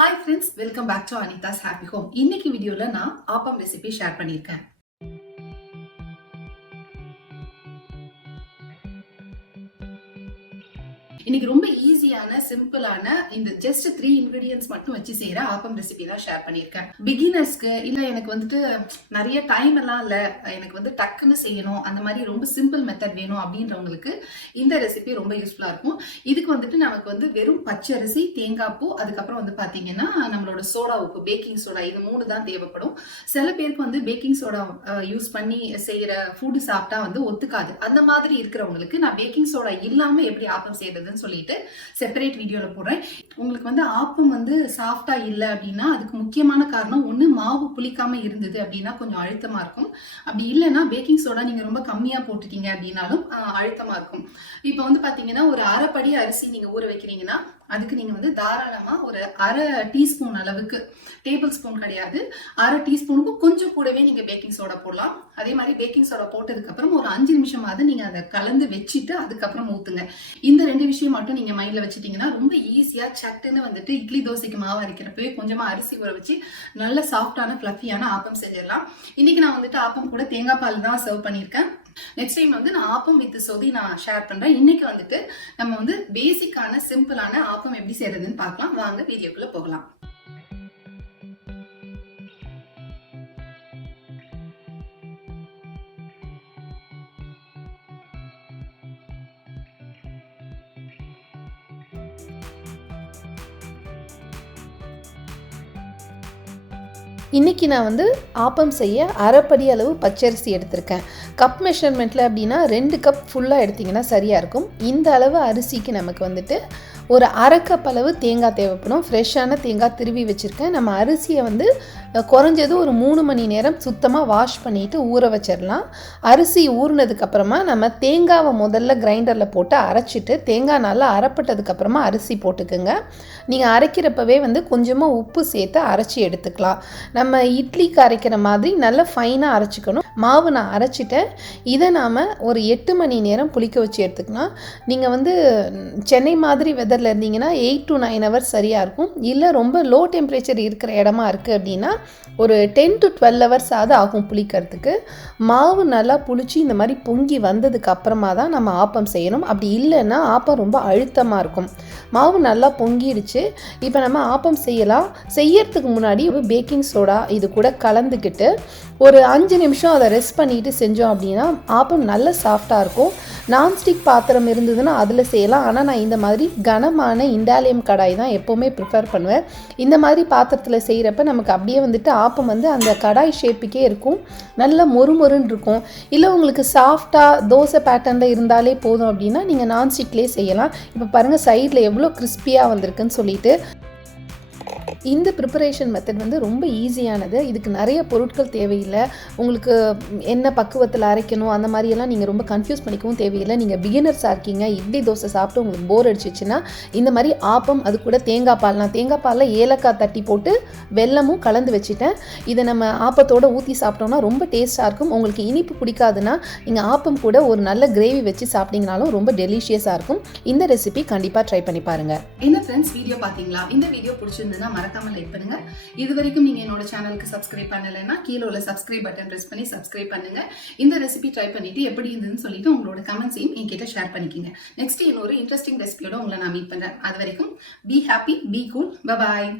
Hi friends, welcome back to Anitha's Happy Home. இன்னைக்கு வீடியோல நான் ஆப்பம் ரெசிபி ஷேர் பண்ணியிருக்கேன். இன்னைக்கு ரொம்ப ஈஸியான சிம்பிளான இந்த ஜஸ்ட் 3 இன்கிரிடியன்ஸ் மட்டும் வச்சு செய்யற ஆப்பம் ரெசிபி தான் ஷேர் பண்ணியிருக்கேன். பிகினர்ஸ்க்கு இல்ல எனக்கு வந்துட்டு நிறைய டைம் எல்லாம் இல்ல, எனக்கு வந்து டக்குன்னு செய்யணும், அந்த மாதிரி ரொம்ப சிம்பிள் மெத்தட் வேணும் அப்படின்றவங்களுக்கு இந்த ரெசிபி ரொம்ப யூஸ்ஃபுல்லா இருக்கும். இதுக்கு வந்துட்டு நமக்கு வந்து வெறும் பச்சரிசி, தேங்காய் பூ, அதுக்கப்புறம் வந்து பாத்தீங்கன்னா நம்மளோட சோடா உப்பு, பேக்கிங் சோடா, இது 3 தான் தேவைப்படும். சில பேருக்கு வந்து பேக்கிங் சோடா யூஸ் பண்ணி செய்யற ஃபுட் சாப்பிட்டா வந்து ஒத்துக்காது. அந்த மாதிரி இருக்கிறவங்களுக்கு நான் பேக்கிங் சோடா இல்லாம எப்படி ஆப்பம் செய்யறதுன்னு சொல்லிட்டு செப்பரேட் வீடியோல போடுறேன். உங்களுக்கு வந்து ஆப்பம் வந்து சாஃப்டா இல்ல அப்படின்னா அதுக்கு முக்கியமான காரணம் ஒண்ணு மாவு புளிக்காம இருந்தது அப்படின்னா கொஞ்சம் அழுத்தமா இருக்கும். அப்படி இல்லைன்னா பேக்கிங் சோடா நீங்க ரொம்ப கம்மியா போட்டுட்டீங்க அப்படின்னாலும் அழுத்தமா இருக்கும். இப்ப வந்து பாத்தீங்கன்னா ஒரு அரைப்படி அரிசி நீங்க ஊற வைக்கிறீங்கன்னா அதுக்கு நீங்க வந்து தாராளமா ஒரு அரை டீஸ்பூன் அளவுக்கு, டேபிள் ஸ்பூன் கிடையாது, அரை டீஸ்பூனுக்கு கொஞ்சம் கூடவே நீங்க பேக்கிங் சோடா போடலாம். அதே மாதிரி பேக்கிங் சோடா போட்டதுக்கு அப்புறம் ஒரு 5 நிமிஷமாவது நீங்க அதை கலந்து வச்சுட்டு அதுக்கப்புறம் ஊத்துங்க. இந்த 2 விஷயம் மட்டும் நீங்க மைண்ட்ல வச்சுட்டீங்கன்னா ரொம்ப ஈஸியா சட்டுன்னு வந்துட்டு இட்லி தோசைக்கு மாவு அரைக்கிறப்பவே கொஞ்சமா அரிசி ஊற வச்சு நல்ல சாஃப்டான ஃபிளஃபியான ஆப்பம் செஞ்சிடலாம். இன்னைக்கு நான் வந்துட்டு ஆப்பம் கூட தேங்காய் பால் தான் சர்வ் பண்ணியிருக்கேன். நெக்ஸ்ட் டைம் வந்து நான் ஆப்பம் வித் சொதி நான் ஷேர் பண்றேன். இன்னைக்கு வந்துட்டு நம்ம வந்து பேசிக்கான சிம்பிளான ஆப்பம் எப்படி செய்யறதுன்னு பார்க்கலாம். வாங்க வீடியோக்குள்ள போகலாம். இன்றைக்கி நான் வந்து ஆப்பம் செய்ய அரைப்படி அளவு பச்சரிசி எடுத்திருக்கேன். கப் மெஷர்மெண்ட்டில் அப்படின்னா 2 கப் ஃபுல்லாக எடுத்திங்கன்னா சரியாக இருக்கும். இந்த அளவு அரிசிக்கு நமக்கு வந்துட்டு ஒரு அரை கப் அளவு தேங்காய் தேவைப்படும். ஃப்ரெஷ்ஷான தேங்காய் திருவி வச்சுருக்கேன். நம்ம அரிசியை வந்து குறைஞ்சது ஒரு 3 மணி நேரம் சுத்தமாக வாஷ் பண்ணிவிட்டு ஊற வச்சிடலாம். அரிசி ஊறினதுக்கப்புறமா நம்ம தேங்காவை முதல்ல கிரைண்டரில் போட்டு அரைச்சிட்டு தேங்காய் நல்லா அரைப்பட்டதுக்கப்புறமா அரிசி போட்டுக்குங்க. நீங்கள் அரைக்கிறப்பவே வந்து கொஞ்சமாக உப்பு சேர்த்து அரைச்சி எடுத்துக்கலாம். நம்ம இட்லிக்கு அரைக்கிற மாதிரி நல்லா ஃபைனாக அரைச்சிக்கணும். மாவு நான் அரைச்சிட்டேன். இதை நாம் ஒரு 8 மணி நேரம் புளிக்க வச்சு எடுத்துக்கலாம். நீங்கள் வந்து சென்னை மாதிரி வெதரில் இருந்தீங்கன்னா 8 to 9 ஹவர்ஸ் சரியாக இருக்கும். இல்லை ரொம்ப லோ டெம்பரேச்சர் இருக்கிற இடமா இருக்குது அப்படின்னா ஒரு 10 to 12 ஹவர்ஸ் ஆகும் புளிக்கிறதுக்கு. மாவு நல்லா புளிச்சு இந்த மாதிரி பொங்கி வந்ததுக்கு அப்புறமா தான் நம்ம ஆப்பம் செய்யணும். அப்படி இல்லைன்னா ஆப்பம் ரொம்ப அழுத்தமாக இருக்கும். மாவு நல்லா பொங்கிடுச்சு. இப்போ நம்ம ஆப்பம் செய்யலாம். செய்யறதுக்கு முன்னாடி பேக்கிங் சோடா இது கூட கலந்துக்கிட்டு ஒரு 5 நிமிஷம் அதை ரெஸ்ட் பண்ணிட்டு செஞ்சோம் அப்படின்னா ஆப்பம் நல்ல சாஃப்டாக இருக்கும். நான்ஸ்டிக் பாத்திரம் இருந்ததுன்னா அதில் செய்யலாம். ஆனால் நான் இந்த மாதிரி கனமான இண்டாலியம் கடாய் தான் எப்போவுமே ப்ரிஃபர் பண்ணுவேன். இந்த மாதிரி பாத்திரத்தில் செய்கிறப்ப நமக்கு அப்படியே வந்துட்டு ஆப்பம் வந்து அந்த கடாய் ஷேப்புக்கே இருக்கும். நல்ல மொறுமொறுன்னு இருக்கும். இல்லை உங்களுக்கு சாஃப்டாக தோசை பேட்டர்னில் இருந்தாலே போதும் அப்படின்னா நீங்கள் நான்ஸ்டிக்லேயே செய்யலாம். இப்போ பாருங்கள் சைடில் எவ்வளோ கிறிஸ்பியாக வந்திருக்குன்னு சொல்லிட்டு. இந்த ப்ரிப்பரேஷன் மெத்தட் வந்து ரொம்ப ஈஸியானது. இதுக்கு நிறைய பொருட்கள் தேவையில்லை. உங்களுக்கு என்ன பக்குவத்தில் அரைக்கணும் அந்த மாதிரியெல்லாம் நீங்கள் ரொம்ப கன்ஃபியூஸ் பண்ணிக்கவும் தேவையில்லை. நீங்கள் பிகினர்ஸாக இருக்கீங்க, இட்லி தோசை சாப்பிட்டு உங்களுக்கு போர் அடிச்சிச்சுன்னா இந்த மாதிரி ஆப்பம், அது கூட தேங்காய் பால், நான் தேங்காய் பாலில் ஏலக்காய் தட்டி போட்டு வெல்லமும் கலந்து வச்சுட்டேன். இதை நம்ம ஆப்பத்தோடு ஊற்றி சாப்பிட்டோம்னா ரொம்ப டேஸ்ட்டாக இருக்கும். உங்களுக்கு இனிப்பு பிடிக்காதுன்னா நீங்கள் ஆப்பம் கூட ஒரு நல்ல கிரேவி வச்சு சாப்பிட்டீங்கனாலும் ரொம்ப டெலிஷியஸாக இருக்கும். இந்த ரெசிபி கண்டிப்பாக ட்ரை பண்ணி பாருங்கள். என்ன ஃப்ரெண்ட்ஸ், வீடியோ பார்த்தீங்களா? இந்த வீடியோ பிடிச்சிருந்ததுன்னா மறக்காம லைக் பண்ணுங்க. இது வரைக்கும் நீங்க என்னோட சேனலுக்கு சப்ஸ்கிரைப் பண்ணலைன்னா கீழே உள்ள சப்ஸ்கிரைப் பட்டன் பிரஸ் பண்ணி சப்ஸ்கிரைப் பண்ணுங்க. இந்த ரெசிபி ட்ரை பண்ணிட்டு எப்படி இருந்ததுன்னு சொல்லிட்டு உங்களோட கமெண்ட்ஸையும் என்கிட்ட ஷேர் பண்ணிக்கோங்க. நெக்ஸ்ட் இன்னொரு இன்ட்ரெஸ்டிங் ரெசிபியோட உங்களை நான் மீட் பண்றேன். அது வரைக்கும் be happy, be cool, bye bye.